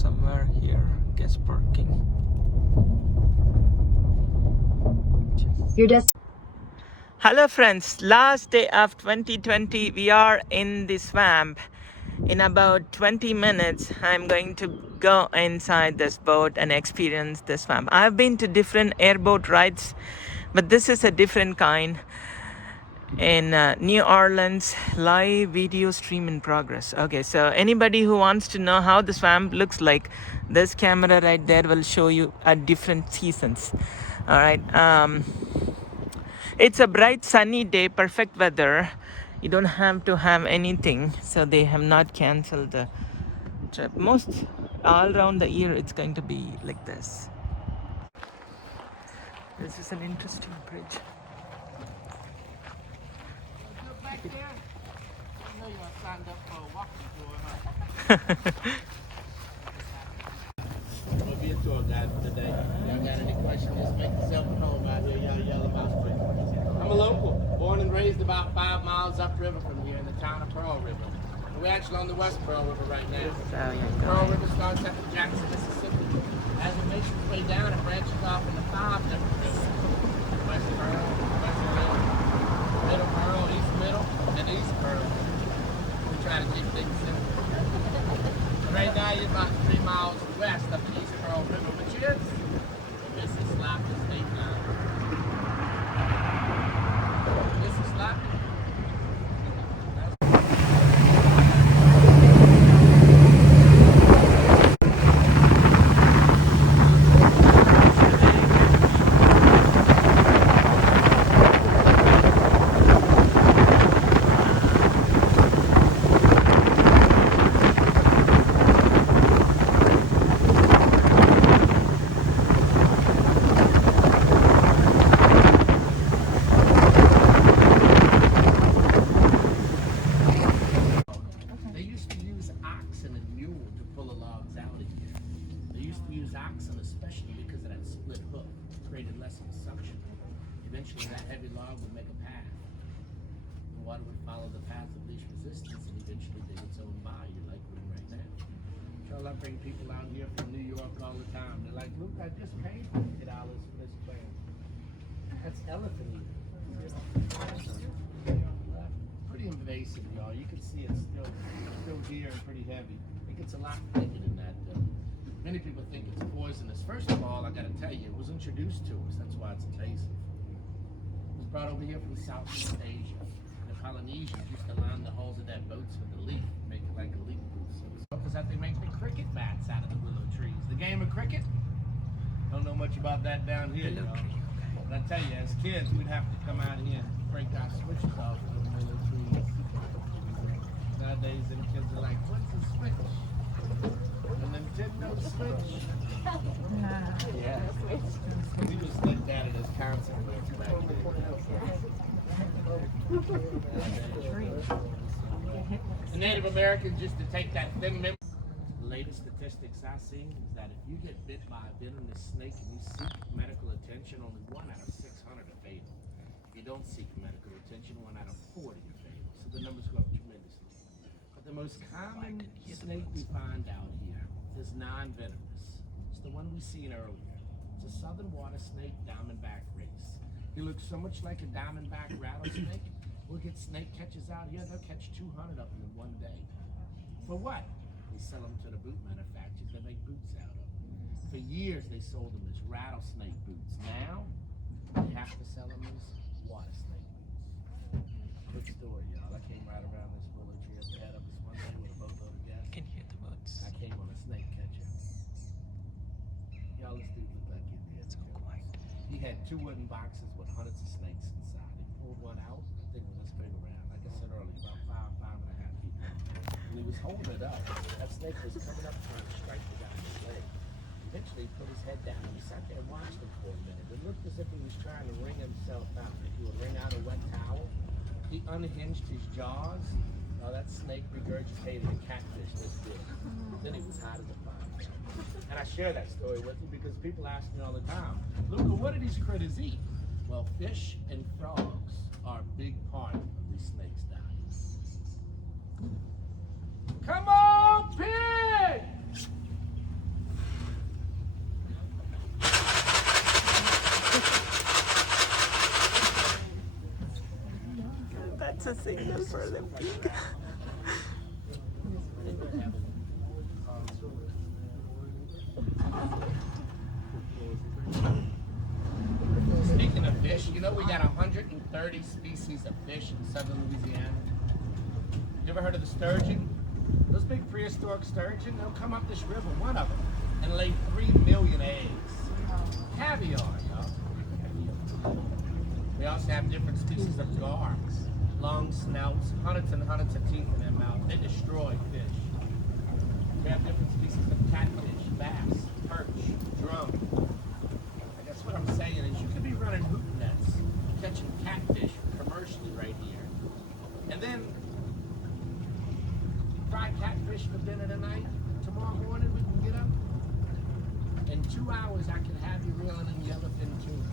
somewhere here. Guest parking. Your desk. Hello friends, last day of 2020. We are in the swamp. In about 20 minutes, I'm going to go inside this boat and experience the swamp. I've been to different airboat rides, but this is a different kind. In New Orleans, live video stream in progress. Okay, so anybody who wants to know how the swamp looks like, this camera right there will show you at different seasons. All right, it's a bright sunny day, perfect weather. You don't have to have anything, so they have not canceled the trip. Most all around the year it's going to be like this. This is an interesting bridge. Back there, I know you signed up for a walking tour, huh? We'll be a tour guide for today. Y'all got any questions, just make yourself at home out here. Y'all yell about street. I'm a local, born and raised about 5 miles upriver from here in the town of Pearl River. We're actually on the West Pearl River right now. Pearl River starts up in Jackson, Mississippi. As it makes its way down, it branches off into 5 different rivers. West Pearl, Middle Pearl, East Middle, and East Pearl. We try to keep things simple. Right now you're about 3 miles west of the East Pearl River, which is the Mississippi State line. Mississippi. Eventually that heavy log would make a path. The water would follow the path of least resistance and eventually dig its own bayou like we're in right now. So I bring people out here from New York all the time. They're like, look, I just paid $50 for this plant. That's elephant eating. Pretty invasive, y'all. You can see it's still here and pretty heavy. I think it's a lot thicker than that, though. Many people think it's poisonous. First of all, I gotta tell you, it was introduced to us. That's why it's invasive. It was brought over here from Southeast Asia. The Polynesians used to line the hulls of their boats with a leaf, make it like a leaf booth. So it's that they make the cricket bats out of the willow trees. The game of cricket? Don't know much about that down here, y'all. But I tell you, as kids, we'd have to come out here and break our switches off of the willow trees. Nowadays, them kids are like, what's a switch? A Nintendo Switch? Yeah. We just looked at it as consequence back then. The Native Americans used to take that thin member. The latest statistics I see is that if you get bit by a venomous snake and you seek medical attention, only 1 out of 600 are fatal. If you don't seek medical attention, 1 out of 40 are fatal. So the numbers go up tremendously. But the most common snake we find out here is non-venomous. It's the one we seen earlier. It's a southern water snake, diamondback race. He looks so much like a diamondback rattlesnake. We'll get snake catchers out here, they'll catch 200 of them in one day. For what? They sell them to the boot manufacturers that make boots out of them. For years they sold them as rattlesnake boots. Now, they have to sell them as water snake boots. Good story, y'all. I came right around this willow tree up ahead of us one day with a boatload of gas. You can hear the boats. I came on a snake catcher. Y'all, this dude looked like he'd be so quiet. He had 2 wooden boxes with hundreds of snakes inside. He pulled one out, the thing was this big around. Like I said earlier, about 5.5 feet long. And he was holding it up. That snake was coming up trying to strike the guy's leg. Eventually he put his head down and we sat there and watched him for a minute. It looked as if he was trying to wring himself out. If he would wring out a wet towel, he unhinged his jaws. Oh, that snake regurgitated a catfish this big. Then he was hot as a fire. And I share that story with you because people ask me all the time, Luca, what do these critters eat? Well, fish and frogs are a big part of these snakes' diet. Come on, pig! for a living. Speaking of fish, you know we got 130 species of fish in southern Louisiana. You ever heard of the sturgeon? Those big prehistoric sturgeon, they'll come up this river, one of them, and lay 3 million eggs. Caviar, y'all. We also have different species of garbs, long snouts, hundreds and hundreds of teeth in their mouth. They destroy fish. We have different species of catfish, bass, perch, drum. I guess what I'm saying is you could be running hoop nets, catching catfish commercially right here. And then fry catfish for dinner tonight. Tomorrow morning we can get up. In 2 hours I can have you reeling in yellowfin tuna,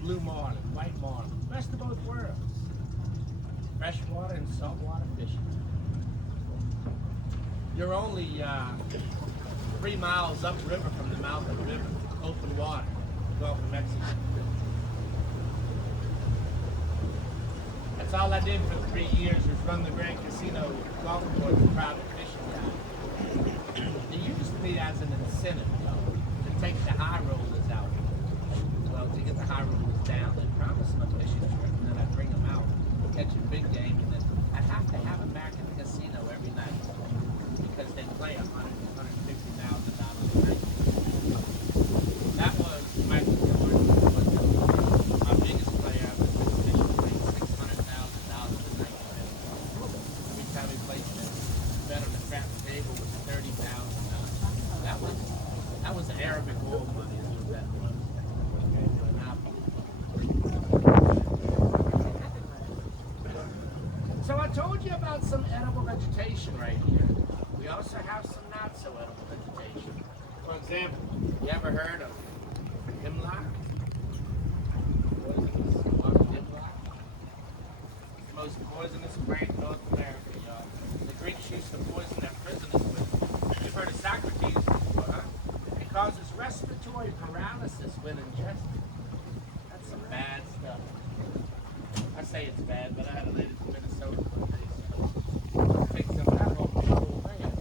blue marlin, white marlin, best of both worlds. Freshwater and saltwater fishing. You're only 3 miles upriver from the mouth of the river, open water, Gulf of Mexico. That's all I did for 3 years was run the Grand Casino golf course and private fishing guide. They used me as an incentive, though, to take the high rollers out. Well, to get the high rollers down, they promised them a fishing trip, and then I'd bring them out, catching big game, and then I'd have to have them back in the casino every night because they play $150,000 a night. That was Michael Jordan, was my biggest player. I was fishing playing $600,000 a night. Every time he played this, bet on the crap table was $30,000. That was Arabic oil money. Is what that was. So I told you about some edible vegetation right here. We also have some not so edible vegetation. For example, you ever heard of hemlock? Hemlock? The most poisonous plant in North America, y'all. The Greeks used to poison their prisoners with it. You've heard of Socrates before, huh? It causes respiratory paralysis when ingested. That's some bad stuff. I say it's bad, but I had a lady from Minnesota one day say, take some of that home to the whole man.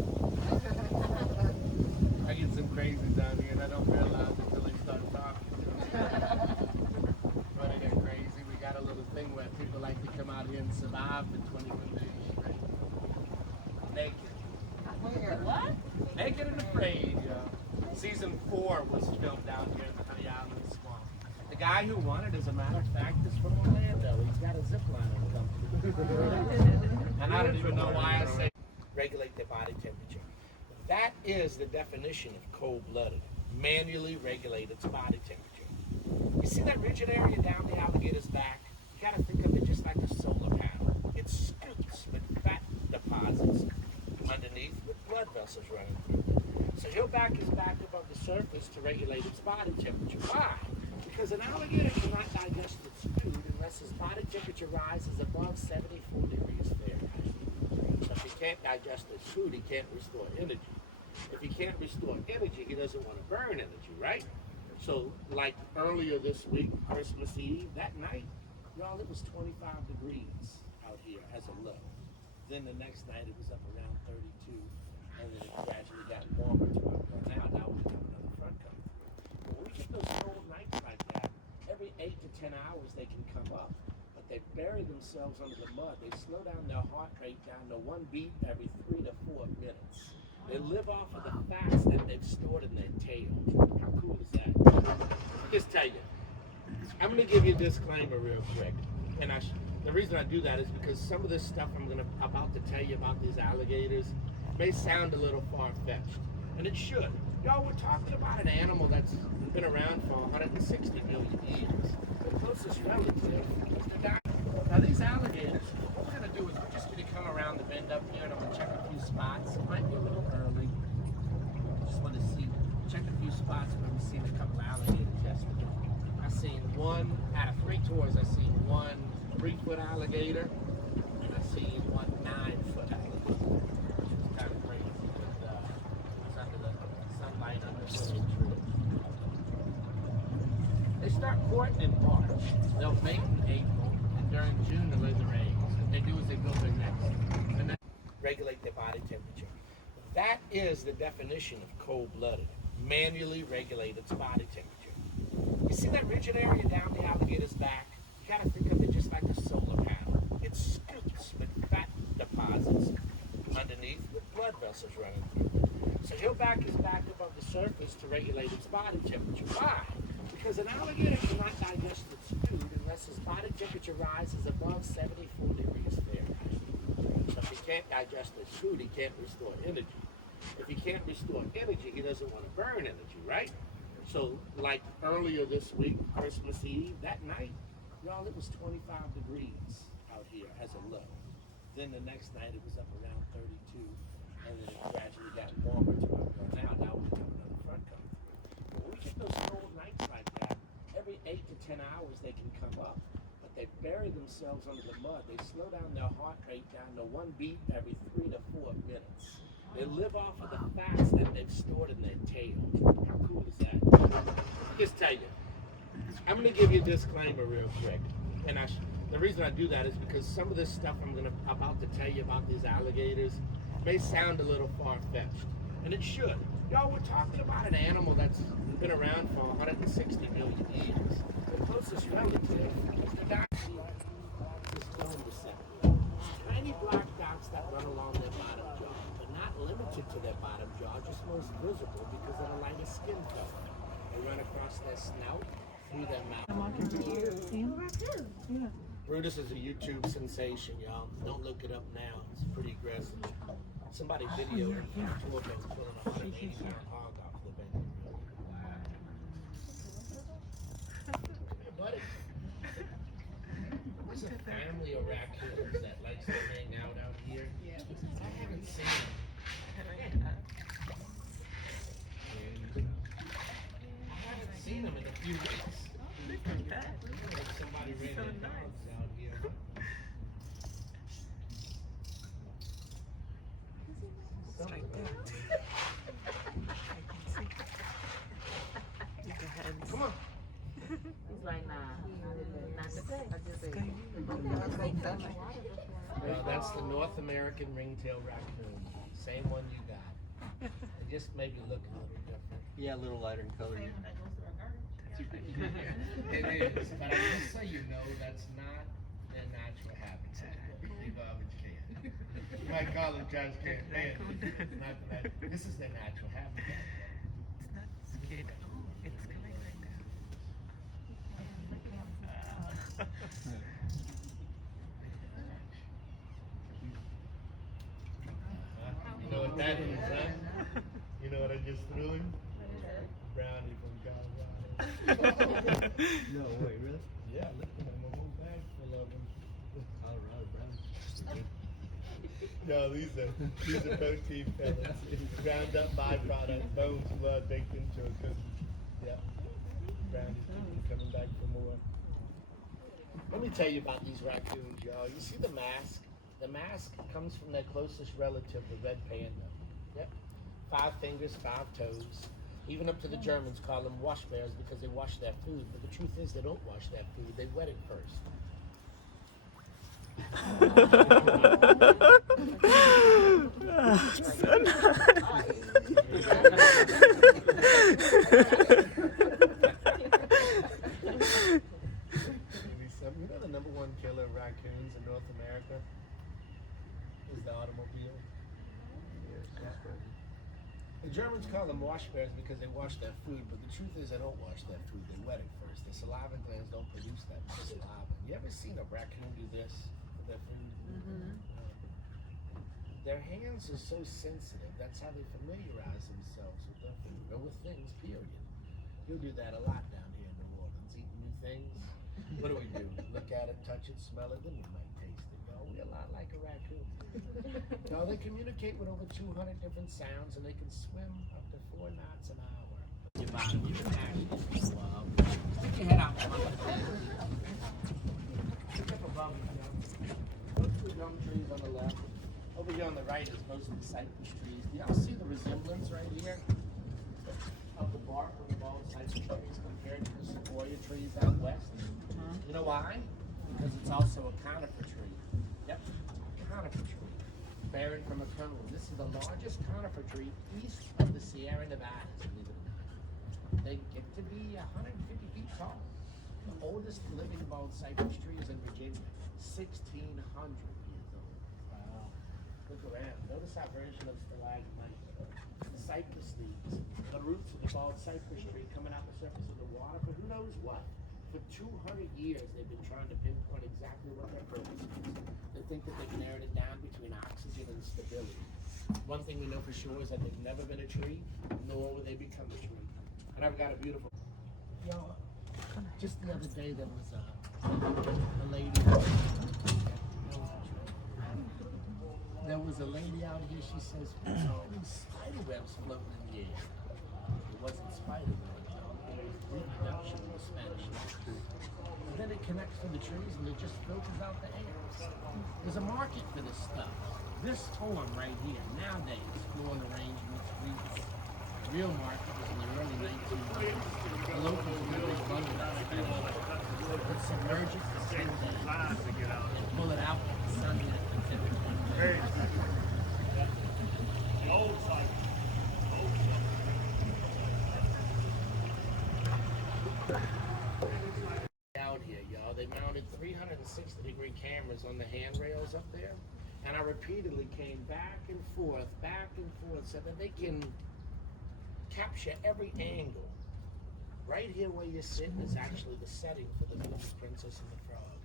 I get some crazies down here and I don't realize it until they start talking. But I get crazy. We got a little thing where people like to come out here and survive for 21 days straight. Naked. What? Naked and afraid, y'all. Season 4 was filmed down here in the Honey Island Swamp. The guy who won it, as a matter of fact, is from Orlando. He's got a zip line on the company. And I don't even know why I say regulate their body temperature. That is the definition of cold-blooded. Manually regulate its body temperature. You see that rigid area down the alligator's back? You gotta think of it just like a solar panel. It scoots with fat deposits underneath with blood vessels running through it. So your back is back above the surface to regulate its body temperature. Why? Because an alligator cannot digest its food unless his body temperature rises above 74 degrees Fahrenheit. So if he can't digest his food, he can't restore energy. If he can't restore energy, he doesn't want to burn energy, right? So like earlier this week, Christmas Eve, that night, y'all, it was 25 degrees out here as a low. Then the next night it was up around 32, and then it gradually got warmer to where we are now. Now we have another front coming through. When we get those cold nights like that, every 8 to 10 hours they can come up, but they bury themselves under the mud. They slow down their heart rate down to 1 beat every 3 to 4 minutes. They live off of the fats that they've stored in their tail. How cool is that? Just tell you, I'm going to give you a disclaimer real quick. And the reason I do that is because some of this stuff I'm about to tell you about these alligators may sound a little far-fetched. And it should. Y'all, we're talking about an animal that's been around for 160 million years. The closest relative is the dinosaur. Now these alligators, what we're going to do is we're just going to come around the bend up here and I'm going to check a few spots. It might be a little early. Just want to check a few spots where we've seen a couple alligators yesterday. I seen one, out of 3 tours, I seen one 3-foot alligator, and I seen one 9-foot alligator, which was kind of crazy, but it was under the sunlight under the little tree. They start courting in March. They'll mate in April, and during June they'll lay their eggs. what they do is they build their necks and then regulate their body temperature. That is the definition of cold-blooded. Manually regulate its body temperature. You see that rigid area down the alligator's back? You gotta think of it just like a solar panel. It scoops with fat deposits underneath with blood vessels running through. So he'll back his back above the surface to regulate its body temperature. Why? Because an alligator cannot digest its food unless his body temperature rises above 74 degrees Fahrenheit. So if he can't digest his food, he can't restore energy. If he can't restore energy, he doesn't want to burn energy, right? So like earlier this week, Christmas Eve, that night, y'all, it was 25 degrees out here as a low. Then the next night it was up around 32, and then it gradually got warmer to where we are now. Now we have another front coming through. But when we get those cold nights like that, every 8 to 10 hours they can come up, but they bury themselves under the mud. They slow down their heart rate down to 1 beat every 3 to 4 minutes. They live off of the fats that they've stored in their tails. How cool is that? Just tell you, I'm going to give you a disclaimer real quick. And the reason I do that is because some of this stuff I'm about to tell you about these alligators may sound a little far-fetched. And it should. Y'all, we're talking about an animal that's been around for 160 million years. The closest relative is the dinosaur. This bone receptor. Tiny black dots that run along their bottom jaw, but not limited to their bottom jaw, just most visible because of the lighter skin color. They run across their snout, through their mouth. Brutus is a YouTube sensation, y'all. Don't look it up now. It's pretty aggressive. Somebody videoed it from two of them pulling a 180-pound hog off the bench. Come here, buddy. There's a family of raccoons that likes to hang out here. I haven't seen them. I haven't seen them in a few weeks. Like somebody ran their dogs out here. It's right there. Come on. It's like, not today. I just say, Well, that's the North American ringtail raccoon. Same one you got. They just maybe look a little different. Yeah, a little lighter in color. It is, but I just so you know, that's not their natural habitat. Leave out what you can. You might call them trash can. This is their natural habitat. It's not scared. Oh, it's coming right there. You know what that is, huh? You know what I just threw him? Brownie from Colorado. No way, really? Yeah, look at him. A whole bag full of them. Colorado brown. No, these are protein pellets. Ground up byproduct, bones, blood baked into a cookie. Yeah. Brownies coming back for more. Let me tell you about these raccoons, y'all. You see the mask? The mask comes from their closest relative, the red panda. Yep. 5 fingers, 5 toes. Even up to the Germans call them wash bears because they wash their food. But the truth is they don't wash their food. They wet it first. You know the number 1 killer of raccoons in North America is the automobile. The Germans call them wash bears because they wash their food, but the truth is they don't wash their food. They wet it first. Their saliva glands don't produce that saliva. You ever seen a raccoon do this with their food? Their hands are so sensitive. That's how they familiarize themselves with their food or with things, period. You'll do that a lot down here in New Orleans, eating new things. What do? Look at it, touch it, smell it, then we might taste it. No, we're a lot like a raccoon. No, they communicate with over 200 different sounds, and they can swim up to 4 knots an hour. Your bottom, you can actually stick your head out from under the bed. Pick up above you. Look through gum trees on the left. Over here on the right is mostly cypress trees. Do y'all see the resemblance right here of the bark of the bald cypress trees compared to the sequoia trees out west? You know why? Because it's also a conifer tree. Yep. Conifer tree. Bearing from a cone. This is the largest conifer tree east of the Sierra Nevadas, believe it or not. They get to be 150 feet tall. The oldest living bald cypress tree is in Virginia, 1,600 years old. Wow. Look around. Notice how version of stalagmite. The cypress leaves, the roots of the bald cypress tree coming out the surface of the water for who knows what. For 200 years, they've been trying to pinpoint exactly what their purpose is. They think that they've narrowed it down between oxygen and stability. One thing we know for sure is that they've never been a tree, nor will they become a tree. And I've got a beautiful. Y'all, just the other day there was a lady. There was a lady out here. She says, "What's all these spider webs floating in the air?" It wasn't spider webs. It was reproduction in the Spanish language. And then it connects to the trees and it just filters out the air. There's a market for this stuff. This form right here, nowadays, flooring the range in its weeks. The real market was in the early 1900s. The locals really bundled that stuff. Would submerge it for 10 days and pull it out with the sun hit it typically. Out here, y'all. They mounted 360-degree cameras on the handrails up there, and I repeatedly came back and forth, so that they can capture every angle. Right here where you're sitting is actually the setting for the movie Princess and the Frog.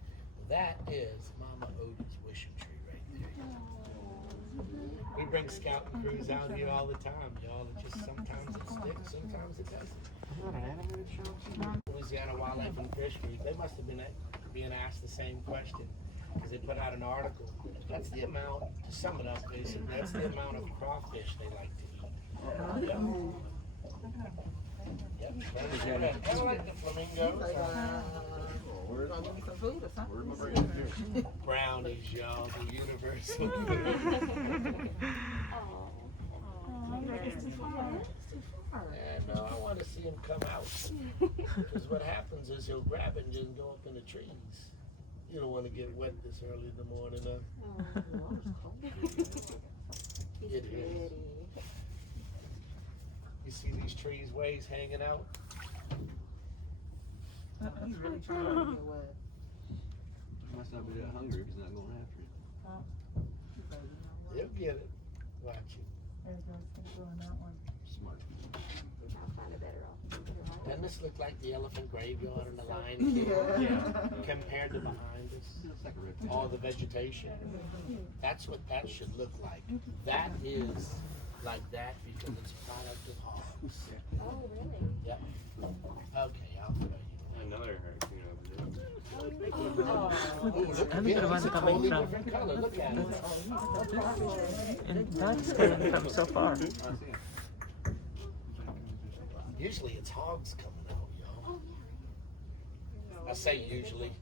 That is Mama Odie's wishing tree right there. We bring scouting crews out here all the time, y'all. It just sometimes it sticks, sometimes it doesn't. Louisiana Wildlife and Fisheries, they must have been being asked the same question because they put out an article. That's the amount, to sum it up basically, that's the amount of crawfish they like to eat. Yep. Kind of like the flamingos. Brownies, y'all, the universal food. And I want to see him come out. Because what happens is he'll grab it and just go up in the trees. You don't want to get wet this early in the morning, It is. You see these trees ways hanging out? He's really trying to get away. Must not be that hungry if he's not going after it. He'll get it. Watch it. There's no go in that one. Smart. I'll find a better option. Doesn't this look like the elephant graveyard in the Lion King? Yeah. Compared to behind us, Looks like a reptile. all the vegetation. That's what that should look like. That is like that because it's a product of hogs. Oh, really? Yep. Okay, I'll show you. Another hurricane over there. Ooh, look I'm again, the one it's a coming totally from. different color. Look at it. And that's coming from so far. I see it. Usually it's hogs coming out, y'all. I say usually.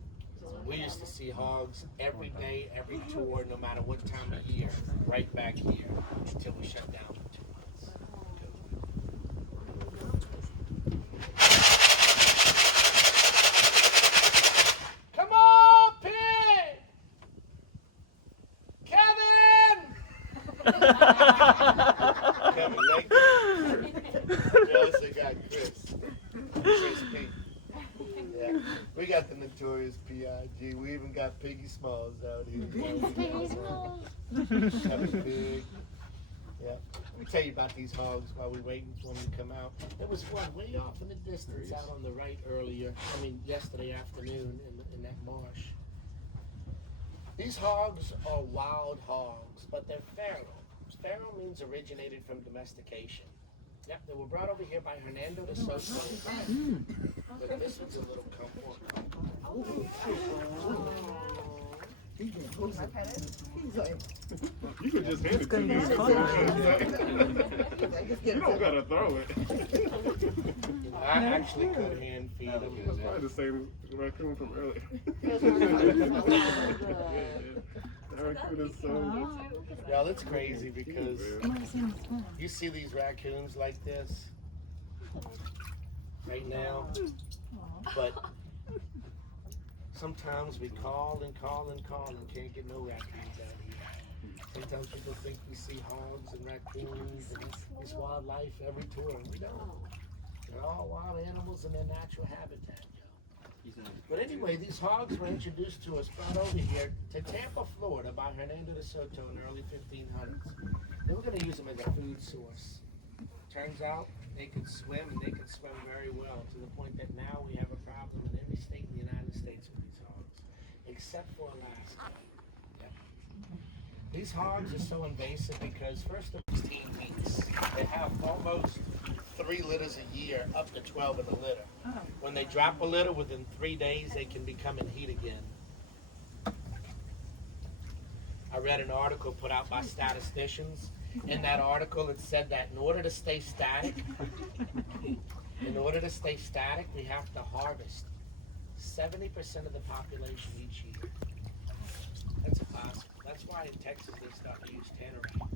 We used to see hogs every day, every tour, no matter what time of year, right back here, until we shut down for 2 months. Come on, pig! Kevin! Kevin, thank you. We also got Chris. Chris P. Yeah. We got the notorious P.I.G. We even got Piggy Smalls out here. Kevin Big. Yeah. Let me tell you about these hogs while we're waiting for them to come out. There was one way off in the distance out on the right earlier. Yesterday afternoon in that marsh. These hogs are wild hogs, but they're feral. Feral means originated from domestication. Yep, they were brought over here by Hernando de Soto. But this one's a little You could just hand it to me. You don't gotta throw it. I actually could hand feed them. That's probably the same raccoon from earlier. That raccoon is so. Y'all, it's crazy because you see these raccoons like this right now, but Sometimes we call and can't get no raccoons out here. Sometimes people think we see hogs and raccoons and this wildlife every tour, and we don't. They're all wild animals in their natural habitat, Joe. But anyway, these hogs were introduced to us, brought over here to Tampa, Florida by Hernando de Soto in the early 1500s. They were going to use them as a food source. Turns out they could swim, and they could swim very well, to the point that now we have a problem in every state in the United States with these hogs, except for Alaska. Yep. These hogs are so invasive because first of 16 weeks, they have almost 3 litters a year, up to 12 in a litter. When they drop a litter, within 3 days, they can become in heat again. I read an article put out by statisticians. In that article, it said that in order to stay static, we have to harvest 70% of the population each year. That's impossible. That's why in Texas they start to use tannerite,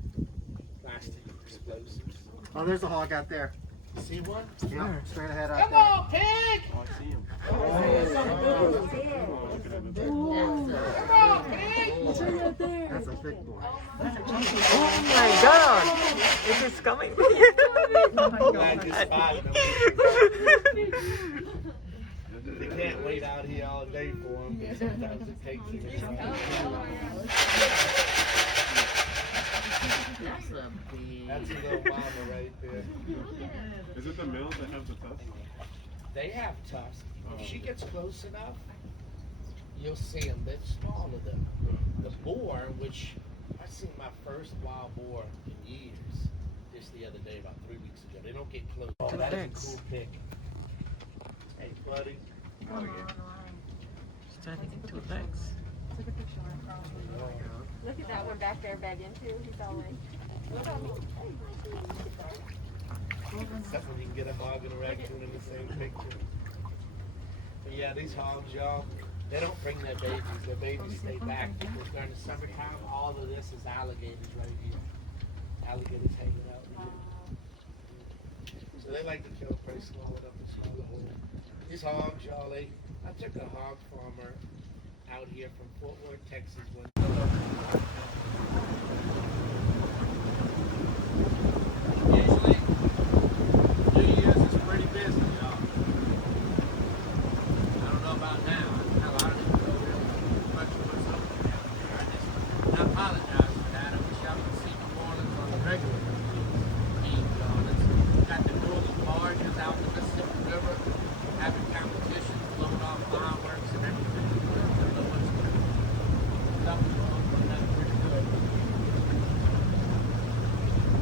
plastic explosives. Oh, there's a hog out there. You see one? Yeah, straight ahead out Come there. on, pig! Oh, I see him. Come on, pig! That's a big boy. Oh my God! It is coming. Glad you spotted him. They can't wait out here all day for them, but sometimes it takes them a while. That's a big. That's a little mama right there. Is it the males that have the tusk? They have tusks. If she gets close enough, you'll see them. They're smaller than the boar, which I seen my first wild boar in years. Just the other day, about 3 weeks ago. They don't get close. Oh, that is a cool pic. Hey, buddy. Oh, yeah. Standing in 2 legs. Look at that one back there begging too. He's always. Look at me. Except when you can get a hog and a raccoon in the same picture. But yeah, these hogs, y'all, they don't bring their babies. Their babies stay back because during the summertime, all of this is alligators right here. Alligators hanging out here. So they like to kill prey, swallow it up and swallow the whole. These hogs, y'all, I took a hog farmer out here from Fort Worth, Texas one. Usually, New Year's is pretty busy, y'all. I don't know about now. Hell, I don't even know really much of what's up there. I apologize for that. I wish y'all could see New Orleans on the regular eve, y'all. It's got the northern barges out the Mississippi River, having competitions, blowing off fireworks and everything. I don't know what's going on. Something wrong, but that's pretty good.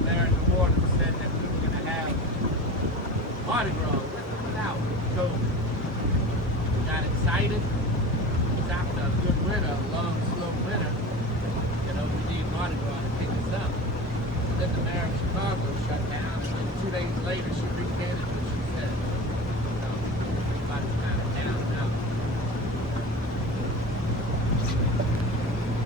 There in New Orleans said that we were going to have Mardi Gras with or without COVID. We got excited. It's after a good winter, a long, slow winter. You know, we need Mardi Gras to pick us up. Then the mayor of Chicago shut down, and then 2 days later she